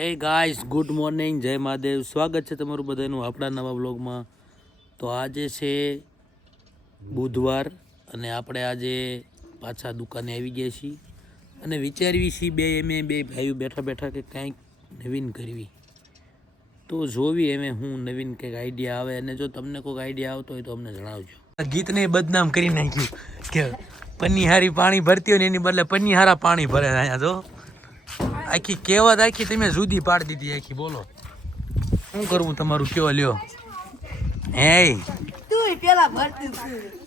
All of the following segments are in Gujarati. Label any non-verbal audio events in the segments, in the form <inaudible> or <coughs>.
હે ગાઈસ ગુડ મોર્નિંગ જય મહાદેવ. સ્વાગત છે તમારું બધાનું આપણા નવા બ્લોગમાં તો આજે છે બુધવાર અને આપણે આજે પાછા દુકાને આવી ગયા છીએ અને વિચારવી છીએ બે એમે બે ભાઈઓ બેઠા બેઠા કે કંઈક નવીન કરવી. તો જોવી એમે હું નવીન કંઈક આઈડિયા આવે અને જો તમને કોઈક આઈડિયા આવતો હોય તો અમને જણાવજો. ગીતને બદનામ કરી નાખ્યું કે પન્નીહારી પાણી ભરતી હોય ને એની બદલે પન્નીહારા પાણી ભરે અહીંયા જો. આખી કહેવત આખી તમે જુદી પાડી દીધી આખી બોલો. શું કરવું તમારું? કયો લ્યો. હે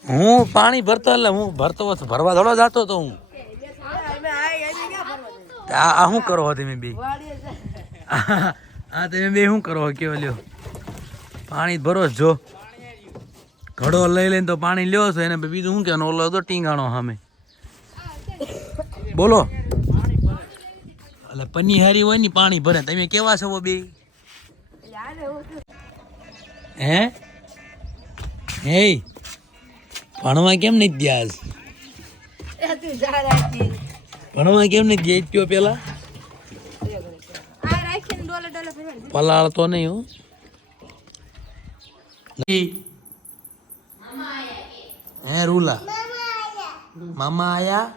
હું પાણી ભરતો એટલે હું ભરતો ભરવા થોડો જતો તો હું? આ શું કરો તમે બે? હા તમે બે શું કરો કેવો કયો લ્યો. પાણી ભરો જો. ઘડો લઈ લઈને તો પાણી લ્યો છો એને બીજું શું કહેવાનું? ઓલો તો ટીંગાણો સામે. બોલો. એટલે પન્નીહારી હોય ને પાણી ભરે. તમે કેવા છો બે? હે? હે? ભણવા કેમ નથી ગયા. ભણવા કેમ નથી ગયા? કયો પેલા? પલાળતો નહીં હું. હે, રૂલા? મામા આયા?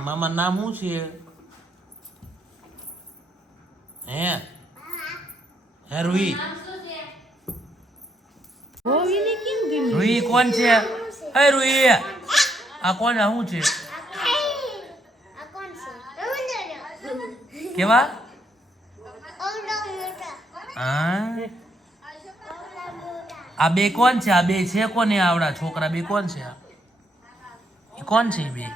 મામા નામ શું છે? હે? હે ગમ્યું? રૂઈ કોણ છે? હે રૂઈ. આ કોણ આ શું છે? કેવા? આ બે કોણ છે? આ બે છે કોને આવડા? છોકરા બે કોણ છે? કોણ છે બે?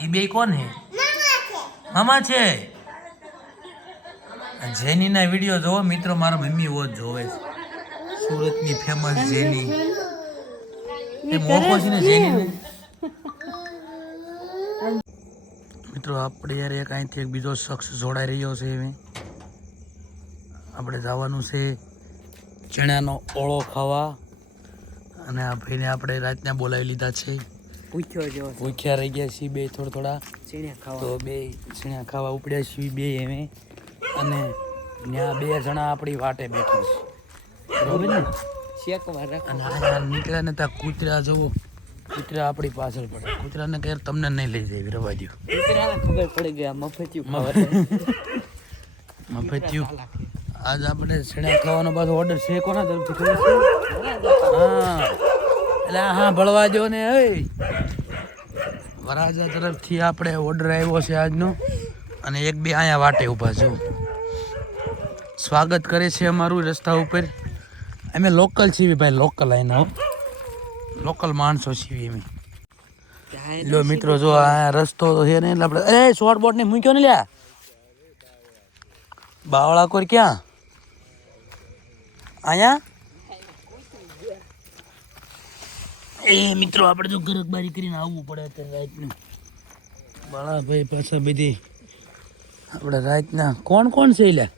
એ બે કોણ હે? મામા છે. જેની ના વીડિયો જોવો મિત્રો મારા મમ્મી જ જોવે છે. સુરતની ફેમસ જેની. એ મોકો છે ને જેની મિત્રો આપણે યાર એક અહીંથી એક બીજો શખ્સ જોડાઈ રહ્યો છે એ આપણે જવાનું છે ચણાનો ઓળો ખાવા. અને આ ભાઈને આપણે રાતના બોલાવી લીધા છે. પૂછ્યો જેવો ભૂખ્યા રહી ગયા છીએ બે થોડા થોડા. છીણ્યા ખાવા. તો બે છીણ્યા ખાવા ઉપડ્યા છીએ બે એમે અને ત્યાં બે જણા આપણી વાટે બેઠા છે. બરોબર ને? શેકવા રાખ. અને આ નીકળ્યા નતા કૂતરા જુઓ. કૂતરા આપણી પાછળ પડે. કૂતરાને કહે તમને નહીં લઈ જાય રવા દો કૂતરાને ખબર પડી ગયા મફતિયું મફતિયું. આજ આપણે છેડા ખાવાનો પાછો ઓર્ડર છે કોના તરફથી હા. એટલે હા ભળવા જો ને વરાજા તરફથી આપણે ઓર્ડર આવ્યો છે આજનો. અને એક બે અહીંયા વાટે ઊભા છો. સ્વાગત કરે છે અમારું રસ્તા ઉપર. અમે લોકલ છીએ ભાઈ લોકલ અહીંના લોકલ માણસો છીએ અમે. લો મિત્રો, જો આ રસ્તો છે ને એટલે આપણે એ શોર્ટ બોટ ને મૂક્યો ને લ્યા. બાવળા કોર ક્યાં? અહીંયા? એ મિત્રો આપણે તો ગરક બારી કરીને આવવું પડે અત્યારે રાતનું. બાળા ભાઈ પાછા બધી આપણે રાતના કોણ કોણ છે એલા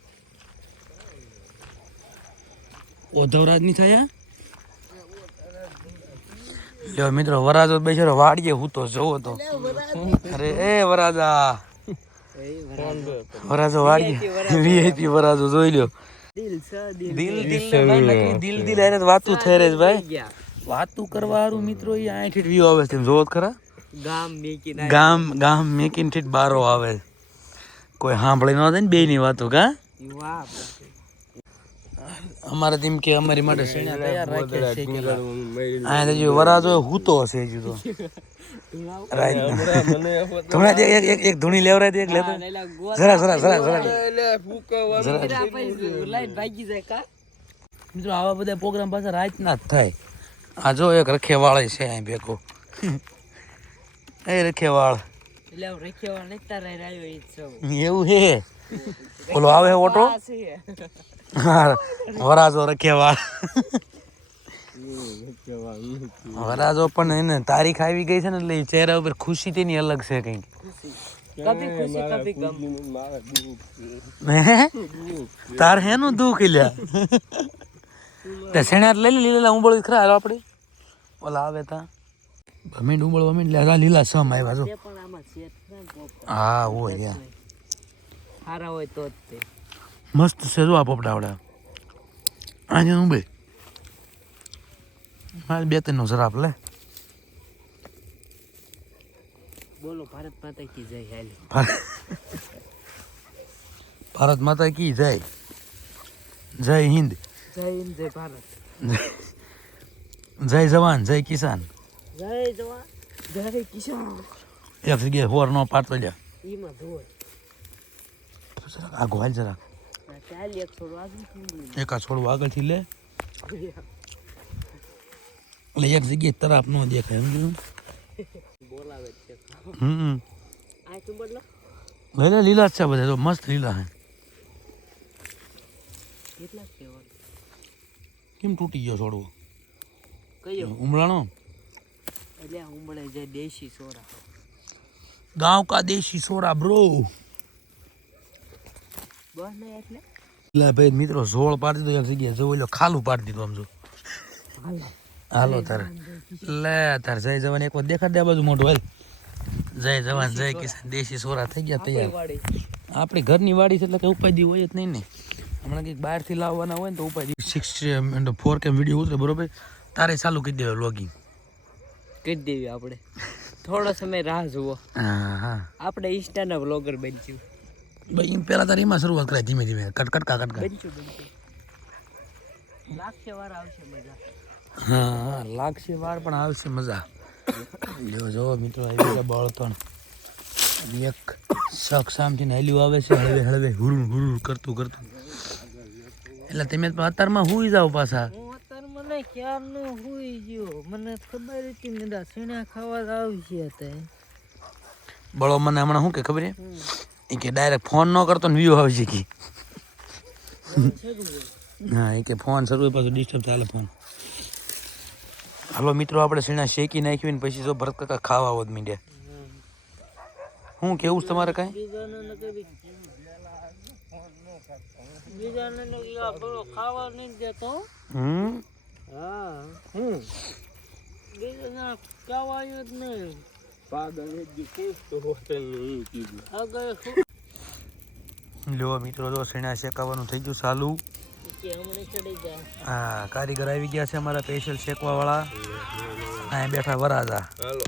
ઓધવરાજની થયા? લ્યો મિત્રો વરાજો બેસેરો વાડીએ હું તો જોવો તો. અરે એ વરાજા. વરાજો વાડીએ. વીઆઈપી વરાજો જોઈ લ્યો. દિલ દિલ દિલ દિલ દિલ દિલ દિલ દિલ દિલ દિલ એને વાતું દિલ દિલ દિલ ભાઈ. વાતું કરવા હારું મિત્રો એ અહીંથી વ્યૂ આવે છે. તમે જોવો ખરા. ગામ મેકી ગામ ગામ મેકીનથી બારો આવે. કોઈ સાંભળી ન થાય ને બે ની વાતો કા? અમારે તેમ કે અમારી માટે શેણા તૈયાર રાખ્યા છે કે આ જો વરાજો હૂતો હશે જો તો. રાઈટ. થોડા એક એક એક એક ધૂણી લેવરાય દે એક લેતો. જરા જરા જરા જરા. જરા. લાઈટ ભાગી જાય કા? મિત્રો આવા બધા પ્રોગ્રામ પાછા રાતના જ થાય. આ જો એક રખેવાળ છે અહીં ભેગો. એ રખેવાળ. એવું હે ઓલો આવે ઓટો? હા, વરાજો રખેવાળ. વરાજો પણ એને તારીખ આવી ગઈ છે ને એટલે ઈ ચહેરા ઉપર ખુશી તેની અલગ છે કંઈક? તાર હેનું દુઃખ લ્યા. તે શેણા લઈ લે લીલા ઉંબળ ખરા હાલો આપણે. ઓલા આવે તા. ભમીન ઉંબળ ભમીન લે લીલા સમ આવ્યા જો. છે ને. હા હોય યાર સારા હોય. તો જ તે. મસ્ત છે જો આ પોપડાવડા આજે હું બે મારે બે ત્રણનો શરાબ લે. બોલો ભારત માતા કી જય હાલ. ભારત માતા કી જય. જય હિન્દ. જય હિન્દ જય ભારત. જય જવાન જય કિસાન. જય જવાન જય કિસાન. એક જગ્યાએ હોર નો પાડતો જા ઈમાં ધોય જરાક આગો હાલ જરાક. એક છોડવું આગળથી લે. એટલે એક જગ્યાએ તરાપ ન દેખાય સમજ્યું બોલાવે છે. હમ આ તું બદલો લઈ લે. લીલા જ છે બધા તો મસ્ત લીલા હે કેટલા કેવા કેમ તૂટી ગયો છોડવો? કયો? ઉમળાનો એટલે ઉમળે જે દેશી સોરા. ગાંવ કા દેશી સોરા બ્રો બસ નહીં એટલે? લે ભાઈ મિત્રો ઝોળ પાડી દીધો એક જગ્યાએ જો ઓલો ખાલું પાડી દીધું આમ જો. હાલો તારે. લે તાર જય જવાન એક વાર દેખાડ દે બાજુ મોટું હાલ. જય જવાન જય કિસાન. દેશી સોરા થઈ ગયા તૈયાર. આપણી ઘરની વાડી છે એટલે કઈ ઉપાધિ હોય જ નહીં ને. હમણાં કંઈક બહારથી લાવવાના હોય ને તો ઉપાય સિક્સ ફોર કેમ વીડિયો ઉતરે બરોબર? તારે ચાલુ કરી દેવાય લોગિંગ કરી દેવી આપણે. થોડો સમય રાહ જુઓ. હા હા આપણે ઇન્સ્ટાના વ્લોગર બનશું. ભાઈ પહેલાં તારે એમાં શરૂઆત કરાય ધીમે ધીમે. કટ કટકા કટકા બનશું બનશું. લાગશે વાર આવશે મજા. હા હા લાગશે વાર પણ આવશે મજા. જો જો મિત્રો આવી ગયા બળતણ. એક શખ સામથી હેલ્યું આવે છે હળવે હળવે હુરુર હુરુર કરતું કરતું. એટલે તમે તો અત્યારમાં હુઈ જાવ પાછા. મને ક્યારનું હુઈ ગયો. મને ખબર હતી મેં સીણા ખાવા જ આવશે તે બળો મને હમણાં શું કે ખબર એ કે ડાયરેક્ટ ફોન ન કરતો ને વ્યૂ આવશે કે હા એ કે ફોન શરૂ પાછું ડિસ્ટર્બ ચાલે ફોન હાલો મિત્રો આપણે સીણા શેકી નાખ્યું ને પછી જો ભરત કાકા ખાવા આવો જ મીડ્યા શું કેવું છે તમારે કાંઈ? બીજાને ખાવા નહીં દેતો. હમ? હા. હું બીજાને જ નહીં લ્યો મિત્રો જો શેણા શેકાવાનું થઈ ગયું ચાલુ કે હમણાં ચડી જાય. હા કારીગર આવી ગયા છે અમારા સ્પેશિયલ શેકવા વાળા બેઠા વરાજા. બોલો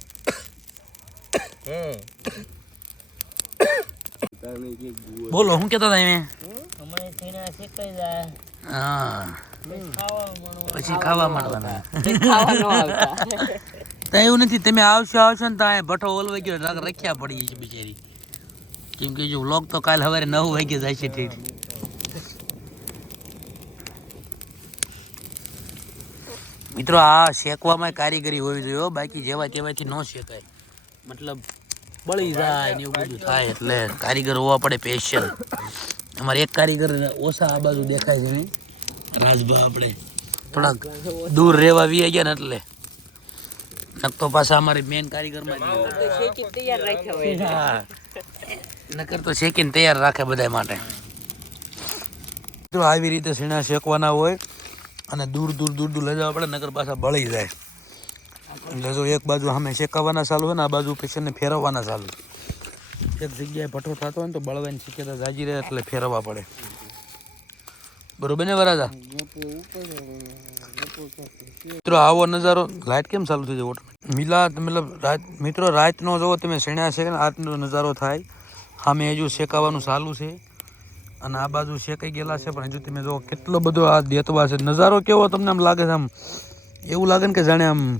શું <coughs> કહેતા શું કેતા હા. પછી ખાવા માંડવાના <laughs> ખાવા ન આવતા. તો એવું નથી તમે આવશો આવશો ને ત્યાં ભઠ્ઠો ઓલવાઈ ગયો રાખ રખ્યા પડી છે બિચારી. કેમ કે જો લોક તો કાલ સવારે નવ વાગે જાય છે ઠીક મિત્રો આ શેકવામાં કારીગરી હોવી જોઈએ હો. બાકી જેવા તેવાથી ન શેકાય. મતલબ બળી જાય ને એવું બધું. થાય એટલે કારીગર હોવા પડે સ્પેશિયલ અમારે એક કારીગર ઓછા આ બાજુ દેખાય છે. નહીં? રાજભા આપણે થોડાક દૂર રહેવા વી ગયા ને એટલે. નકતો પાછા અમારે મેન કારીગરમાં શેકી તૈયાર રાખ્યા હોય. નકર તો શેકીને તૈયાર રાખે બધા માટે. જો આવી રીતે સીણા શેકવાના હોય અને દૂર દૂર દૂર દૂર લઈ જવા પડે નકર પાછા બળી જાય. એટલે જો એક બાજુ સામે શેકાવાના ચાલુ હોય ને, આ બાજુ પેશન્ટને ફેરવવાના ચાલુ. એક જગ્યાએ ભઠ્ઠો થતો હોય ને, તો બળવાની શીખેતા જાજી રહે એટલે ફેરવવા પડે. બરોબર ને વરાજા? મિત્રો, આવો નજારો. લાઇટ કેમ ચાલુ થઈ જાય મિલાદ, મતલબ મિત્રો, રાતનો જોવો તમે શેણ્યા છે ને આજનો નજારો થાય. સામે હજુ શેકાવાનું ચાલુ છે. અને આ બાજુ શેકાઈ ગયેલા છે, પણ હજુ તમે જો કેટલો બધો આ દેતવા છે. નજારો કેવો તમને આમ લાગે છે આમ? એવું લાગે ને કે જાણે આમ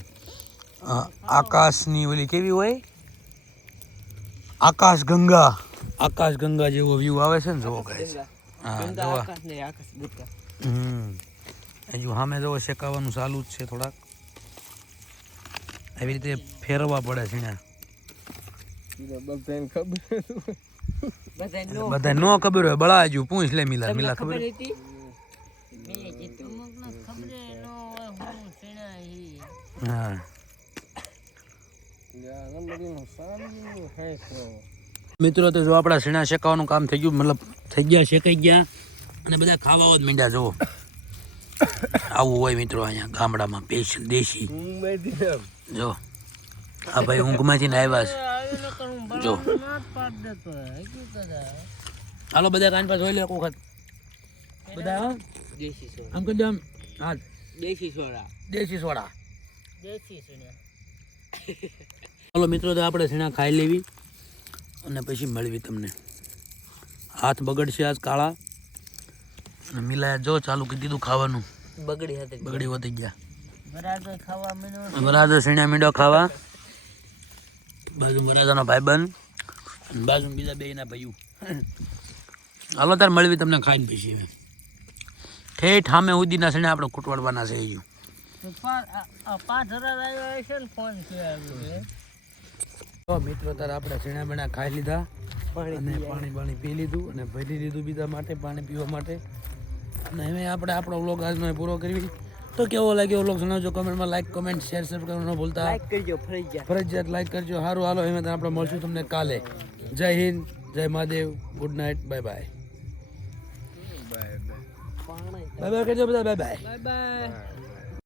આકાશની ઓલી કેવી હોય? આકાશ ગંગા આકાશ ગંગા જેવો વ્યૂ આવે છે ને જોવો ગાઈસ હા જોવા. આકાશ ને આકાશ બુદ્ધા હમ. હજુ સામે જોવો શેકાવાનું ચાલુ જ છે થોડાક. આવી રીતે ફેરવવા પડે છે ને બધા નો બધા નો ખબર હોય. બળા હજુ પૂછ લે મિલા મિલા ખબર. હા. મિત્રો તો જો આપણા સીણા શેકાવાનું કામ થઈ ગયું મતલબ થઈ ગયા શેકાઈ ગયા અને બધા ખાવાઓ જ મીંડા જુઓ. આવું હોય મિત્રો અહીંયા ગામડામાં સ્પેશિયલ દેશી. જો આ ભાઈ ઊંઘમાંથી આવ્યા છે. જો. જ. હાલો બધા કાન પાસે જોઈ લે એક વખત. બધા દેશી સોડા આમ કહી દો આમ. હા દેશી સોડા. દેશી સોડા. દેશી સોડા. ચાલો મિત્રો તો આપણે સીણા ખાઈ લેવી અને પછી મળવી તમને. હાથ બગડશે આજ કાળા. અને મિલાયા જો ચાલુ કરી દીધું ખાવાનું. બગડી હતી. બગડી વધી ગયા. બરાબર ખાવા મીનો વરાજો સીણા મીંડો ખાવા. બાજુ વરાજાનો ભાઈબંધ અને બાજુ બીજા બેયના ભાઈઓ. હાલો તાર મળવી તમને ખાઈને પછી હવે. ઠેઠ સામે ઉદીના સીણા આપણે કૂટવાડવાના છે હજુ. પાંચ હજાર આવ્યો હશે ને ફોન છે આવ્યો તો મિત્રો તાર આપણે છીણા બીણા ખાઈ લીધા અને પાણી પાણી પી લીધું અને ભરી લીધું બીજા માટે પાણી પીવા માટે. અને હવે આપણે આપણો વ્લોગ આજનો પૂરો કરવી. તો કેવો લાગ્યો વ્લોગ જણાવજો કમેન્ટમાં. લાઈક કમેન્ટ શેર સબસ્ક્રાઈબ ન ભૂલતા. લાઈક કરજો ફરજિયાત. ફરજિયાત લાઈક કરજો. સારું હાલો એમાં આપણે મળશું તમને કાલે. જય હિન્દ જય Mahadev. Good night bye bye bye bye કરજો બધા. By bye bye by